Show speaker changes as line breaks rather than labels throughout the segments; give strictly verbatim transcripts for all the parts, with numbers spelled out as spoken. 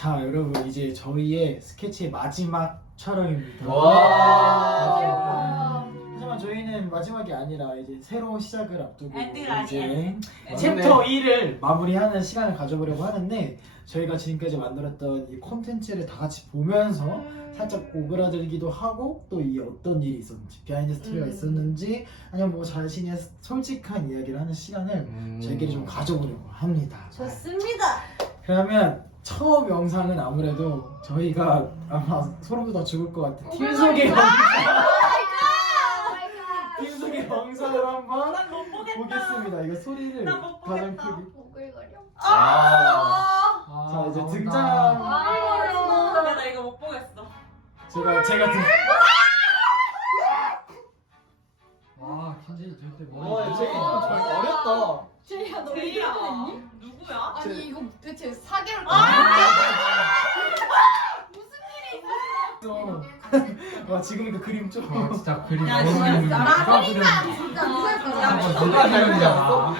자 여러분 이제 저희의 스케치의 마지막 촬영입니다.
와.
하지만 저희는 마지막이 아니라 이제 새로운 시작을 앞두고
엔딩
이제
아니야.
챕터 일을 마무리하는 시간을 가져보려고 하는데 저희가 지금까지 만들었던 이 콘텐츠를 다 같이 보면서 살짝 오그라들기도 하고 또 이 어떤 일이 있었는지 비하인드 스토리가
음.
있었는지 아니면 뭐 자신의 솔직한 이야기를 하는 시간을
음.
저희끼리 좀 가져보려고 합니다.
좋습니다.
그러면 처음 영상은 아무래도 저희가 아마 소름 돋아 죽을 것 같은 팀
오
소개
마이 갓!
팀 소개 영상을 한번
난 못 보겠다.
보겠습니다. 이거 소리를
나못
가장
보겠다.
크게.
오글거려.
아.
아.
자 이제
나온다.
등장.
아, 나 이거 못 보겠어.
제가 제가 등.
와, 킨지 절대 머리.
와, 제이 좀 잘 어렵다.
제이야 너
제이야.
이거 했니?
누구야?
아니 이거 대체 사계를
좀. 와 지금 그 그림 좀.
와, 진짜 그림
야,
너무
진짜
그리는데
나
누가
그림만
그렸는지.
진짜
야,
무서웠어.
누가 그렸냐.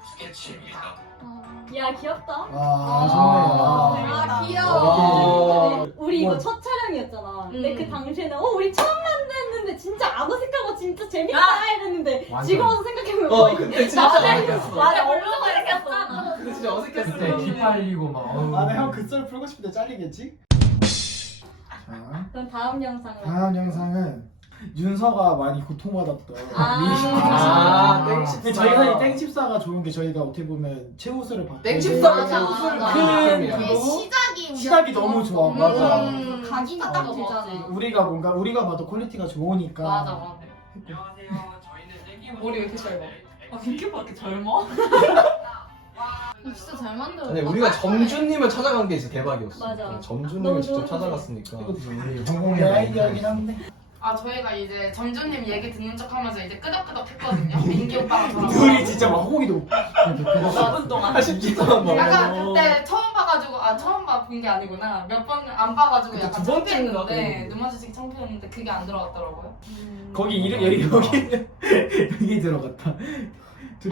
야 귀엽다.
아
아,
좋네요.
아,
와.
귀여워.
우리 이거
와.
첫 촬영이었잖아. 근데
음.
그 당시에는 어 우리 처음 만났는데 진짜 안 어색하고 진짜 재밌다
야.
이랬는데
완전.
지금 와서 생각해보면
어, 그때 진짜
나도
어색했어.
맞아, 얼마나 어색했어.
근데 진짜 어색했어.
그때 기빨리고 막. 어우.
아나형그 썰 풀고 싶은데 잘리겠지? 자
그럼 다음 영상은
다음 영상은 윤서가 많이 고통받았던
아.
아,
근데
땡칩사.
저희가 이 땡칩사가 좋은 게 저희가 어떻게 보면 최우수를 받고
땡칩사가
맞아,
최우수를
맞아.
큰
받는
이게
그리고
시작이
시작이 너무 좋아. 맞아.
음, 각이 딱 되잖아.
우리가 뭔가 우리가 봐도 퀄리티가 좋으니까
맞아 맞아.
머리 왜 이렇게 짧아? 아, 빈키밖에 젊어?
이거 진짜 잘 만들었다.
근데 우리가 점주님을 찾아간 게 진짜 대박이었어.
맞아.
점주님을
너무
직접
좋은데.
찾아갔으니까.
우리
성공의
내 아이디어긴 한데
아 저희가 이제 점주님 얘기 듣는 척하면서 이제 끄덕끄덕 했거든요. 민기 오빠랑 저랑.
둘이 진짜 막 호기도
사 분 동안.
십칠만 번.
약간 그때 처음 봐가지고 아 처음 봐본 게 아니구나 몇 번 안 봐가지고
그때
약간
두 번째
창피했는데
했는데.
눈 마주치기 창피했는데 그게 안 들어갔더라고요.
거기 이름 여기 여기 여기 들어갔다. 둘이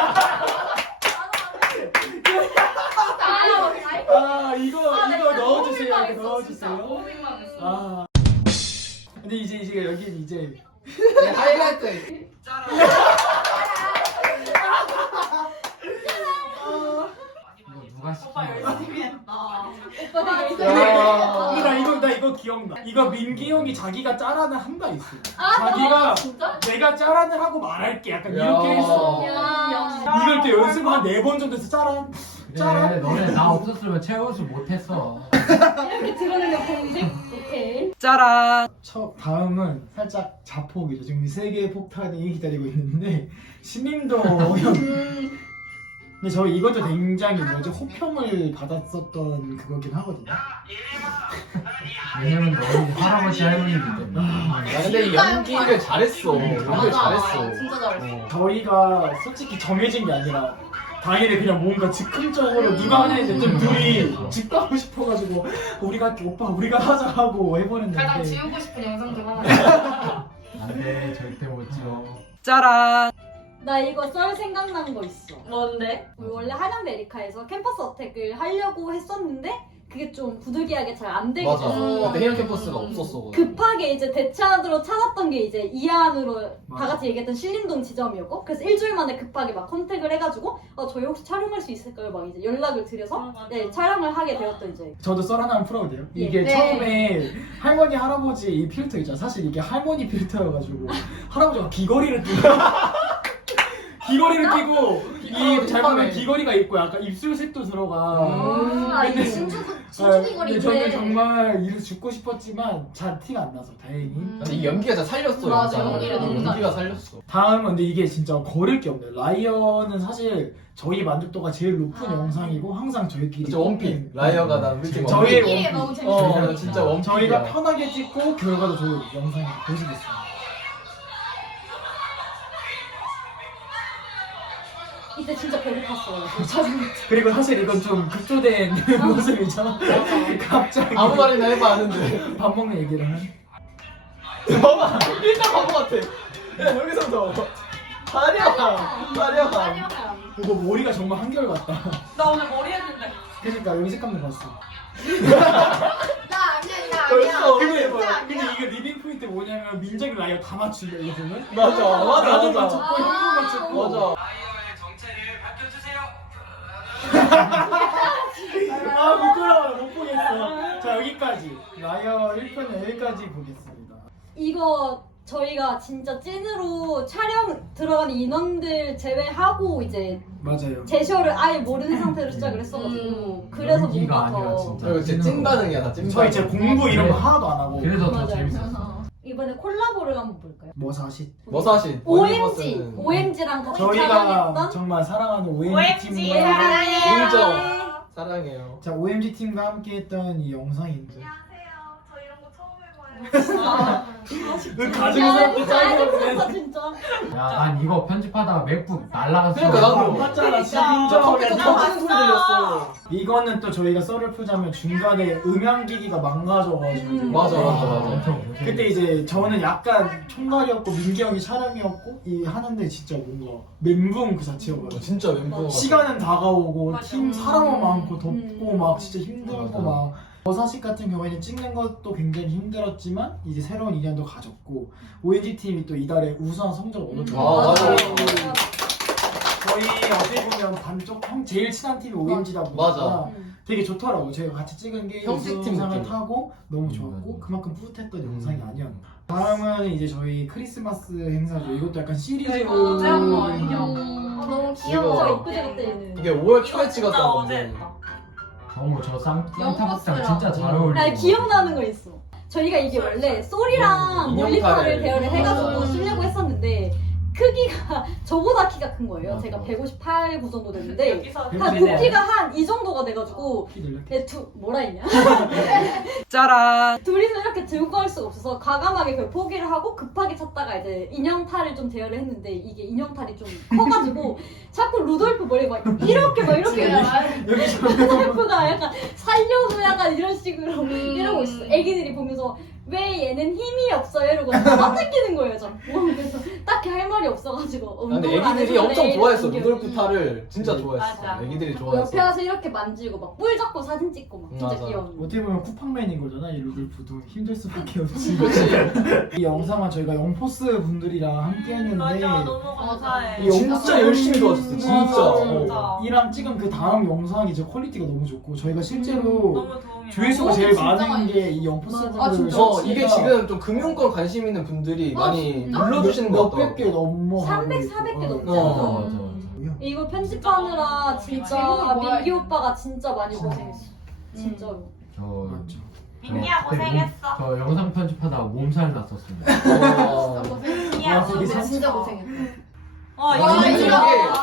아 이거 이거 넣어주세요. 이거 넣어주세요.
오백만 했어.
아 근데 이제 이제 여기 이제
네, 하이라이트.
이거 누가 시킨
오빠
거야?
열심히 했다.
오빠 되게
야. 근데 나 이거 나 이거 기억나. 이거 민기 형이 자기가 짜란을 한 바 있어. 자기가
진짜?
내가 짜란을 하고 말할게. 약간
야.
이렇게 했어.
야.
이걸 또 연습 한 네 번 정도 해서 짜란.
그래, 너네 나 없었으면 최우수 못했어.
이렇게 드러내면 공식? 오케이.
첫 다음은 살짝 자폭이죠. 지금 세 개의 폭탄이 기다리고 있는데 신림도 형. 근데 저희 이것도 굉장히 뭐지 호평을 받았었던 그거긴 하거든요.
왜냐면 너희 할아버지 할머니이기 때문에.
아,
야, 근데 이 연기를 잘했어. 연기를 잘했어.
진짜 잘했어.
어.
저희가 솔직히 정해진 게 아니라 당일에 그냥 뭔가 즉흥적으로 누가 하나 했는데 좀 둘이 집 가고 싶어가지고 우리가 할게 오빠 우리가 하자 하고
가장
해버렸는데
지우고 싶은 영상 중 하나.
안돼, 절대 못 지워.
나 이거 썰 생각난 거 있어.
뭔데?
우리 원래 한양대 에리카에서 캠퍼스 어택을 하려고 했었는데 그게 좀 부득이하게 잘 안 되게
맞아.
돼서
그때 해양 캠퍼스가 없었어.
급하게 이제 대체안으로 찾았던 게 이제 이안으로 다
맞아.
같이 얘기했던 신림동 지점이었고 그래서 일주일 만에 급하게 막 컨택을 해가지고 어 저희 혹시 촬영할 수 있을까요? 막 이제 연락을 드려서
아, 맞아.
네 촬영을 하게 되었던 이제
저도 썰 하나만 풀어도 돼요?
예.
이게
네.
처음에 할머니 할아버지 이 필터 있잖아. 사실 이게 할머니 필터여가지고 할아버지가 귀걸이를 끼고 귀걸이를 끼고 이 잘 보면 귀걸이가 있고 약간 입술색도 들어가.
음.
아
근데-
이게 신주
아,
신주 귀걸이
근데 저는
있네.
정말 이를 죽고 싶었지만 잘 티가 안 나서 다행히.
음.
근데 이 연기가 진짜 살렸어.
맞아,
영상을.
연기를 너무
연기가 살렸어.
다음은 근데 이게 진짜 거릴 게 없네요. 라이어는 사실 저희 만족도가 제일 높은
아.
영상이고 항상 저희끼리
진짜 원픽. 라이어가 난 솔직히
음. 저희의
원픽.
우리끼리
원픽.
너무
어,
재밌어.
진짜 원픽이야.
저희가 편하게 찍고 결과도 좋은 영상이 보시겠습니다.
이때 진짜 배고팠어요.
그리고 사실 이건 좀 급조된 모습이죠. 갑자기
아무 말이나 해봐 아는데.
밥 먹는 얘기를 한.
봐봐. 일단 바보 같아. 야, 여기서도. 화려함. 화려함.
화려함.
이거 머리가 정말 한결같다.
나 오늘 머리 했는데.
그러니까 염색 한번 봤어.
나 아니야 나
벌써
근데,
진짜 아니야.
근데 이거 리빙 포인트 뭐냐면 민정이 라이어 다 맞추려 이거 보면
맞아 맞아
나도
맞아
맞췄고 형도 맞췄고
맞아.
라이어의 정체를 밝혀주세요.
아 부끄러워요 못 보겠어. 자 여기까지 라이어 일 편은 여기까지 보겠습니다.
이거 저희가 진짜 찐으로 촬영 들어가는 인원들 제외하고 이제
맞아요.
제시어를 아예 모르는 상태로 시작을 했어가지고
음.
그래서
연기가
뭔가
아니라
더
진짜.
이거 진짜 찐 반응이야 다 찐
저희
반응.
이제 공부 이런 거 하나도 안 하고
그래서 더
맞아요.
재밌었어.
이번에 콜라보를 한번 볼까요?
뭐 사실
뭐 사실
오엠지 오엠지랑 같이
저희가
촬영했던
정말 사랑하는 오엠지
오엠지
팀과
사랑해요.
인정. 사랑해요.
자 오엠지 팀과 함께했던 이 영상인데
안녕하세요. 저 이런 거 처음 해봐요.
그
야,
가슴스럽게
진짜
짤
진짜.
야, 난 이거 편집하다가 맥북 날라갔어.
그러니까 나도.
맞잖아 진짜
저 컴퓨터
인정하겠다.
터지는 소리 들렸어.
이거는 또 저희가 썰을 풀자면 중간에 음향기기가 망가져가지고
음.
맞아 맞아 맞아.
엄청
그때 이제 저는 약간 총괄이었고 민기 형이 촬영이었고 이 하는데 진짜 뭔가 멘붕 그
어,
자체여가지고
진짜 멘붕.
시간은 다가오고
맞아.
팀 사람은 많고 덥고
음.
막 진짜 힘들고
맞아.
막 버사식 같은 경우에는 찍는 것도 굉장히 힘들었지만 이제 새로운 인연도 가졌고 오엔지 팀이 또 이달에 우수한 성적을 얻었죠.
아, 맞아.
저희 어떻게 보면 반쪽 형 제일 친한 팀이 오엠지다 보니까
맞아.
음.
되게 좋더라고요. 저희가 같이 찍은 게
형식 팀
우수상을
느낌.
타고 너무
음,
좋았고
맞아.
그만큼 뿌듯했던
음.
영상이 아니었나. 다음은 이제 저희 크리스마스 행사죠. 이것도 약간 시리즈로
이거 어제 한 거
음.
아니냐?
아, 너무
이거-
귀여워. 이쁘게 그때는.
이게 오월 초에
이거 진짜
찍었던
어제
건데.
했다.
정우 저 쌍-
영포스랑.
쌍타박상 진짜 잘 어울리고.
아 기억나는 거 있어. 저희가 이게 원래 소리랑
음,
모니터를
인형탈을.
대여를 해가지고
음.
쓰려고 했었는데 크기가 저보다 키가 큰 거예요.
맞아.
제가 백오십팔, 구 정도 됐는데
여기서
한
백오십팔.
부피가 한 이 정도가 돼가지고
키 늘렸.
네, 두 뭐라 했냐?
짜란.
둘이서 이렇게 들고 갈 수가 없어서 과감하게 그걸 포기를 하고 급하게 찾다가 이제 인형탈을 좀 대여를 했는데 이게 인형탈이 좀 커가지고 자꾸 루돌프 머리 막 이렇게 막 이렇게
여기서
루돌프가 약간 살려줘 약간 이런 식으로
음.
이러고 있어. 애기들이 보면서 왜 얘는 힘이 없어요 이러고 잡아당기는 거예요 자꾸. 그래서 딱히 할 말이 없어가지고
아, 근데
운동을 안
애기들이
해서
엄청
그래,
좋아했어.
이런
루돌프
게.
탈을 진짜 좋아했어.
맞아.
애기들이
옆에
좋아했어.
와서 이렇게 만지고 막 뿔 잡고 사진 찍고 막 진짜
맞아.
귀여운.
어떻게 보면 쿠팡맨인 거잖아. 이 루돌프도 힘들 수밖에 없지.
그렇지.
이 영상은 저희가 영포스 분들이랑 함께 했는데
맞아 너무 감사해.
이 영포스
진짜 열심히 도와줬어.
분-
진짜.
맞아,
어.
진짜.
이랑 찍은 그 다음 영상이 이제 퀄리티가 너무 좋고 저희가 실제로
너무 도움이
조회수가
많아.
제일
진짜
많은
많이
게 이 영포스
맞아.
분들
아, 진짜?
어 이게 지금 좀 금융권 관심 있는 분들이
아,
많이
진짜?
눌러주시는 것
몇백 개
같더라고.
넘어
삼백, 사백 개 넘죠.
어,
맞아 맞아 맞아.
이거 편집하느라 진짜
제목이 뭐야,
민기
이거?
오빠가 진짜 많이 고생했어. 진짜로.
저
맞죠.
민기야
저 그때
고생했어.
몸- 저 영상 편집하다가 몸살 났었습니다.
어.
민기야
아, 그게
고생했어.
진짜 고생했어.
어
와,
이거
이게
진짜.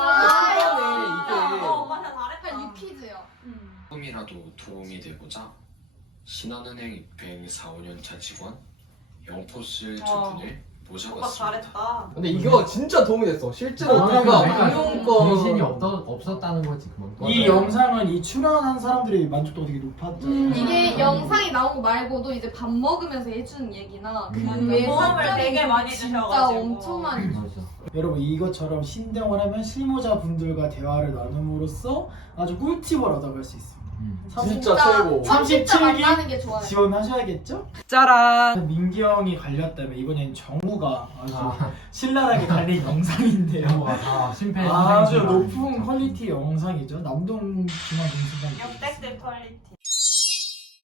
이게
어 오빠 진짜
한
잘했다.
유퀴즈야.
음.
조금이라도 도움이 되고자 신한은행 입행 사, 오 년 차 직원 영포스 두
어.
분을
오빠
모셔봤습니다.
잘했다.
근데 이거 진짜 도움이 됐어. 실제로
아,
우리가
내가
금융권
정신이 없어, 없었다는 거지 그만.
이 영상은 이 출연한 사람들의 만족도가 되게 높았잖아요.
음.
이게 영상이 나온 거 말고도 이제 밥 먹으면서 해주는 얘기나 그
음.
외
도움을
설정이
되게 많이
진짜
주셔가지고.
엄청 많이 줬어.
맞아.
여러분 이것처럼 신대원 하면 실무자 분들과 대화를 나눔으로써 아주 꿀팁을 얻어갈 수 있습니다.
음.
진짜 최고.
삼십칠
진짜
기
만나는 게 좋아요.
지원하셔야겠죠? 짜란! 민기 형이 갈렸다면 이번엔 정우가 아주
아,
신랄하게 갈린 영상인데요.
영어가 다 심폐
아주
소생술을
높은
하니까.
퀄리티 영상이죠. 남동중앙동수관
역대급 퀄리티.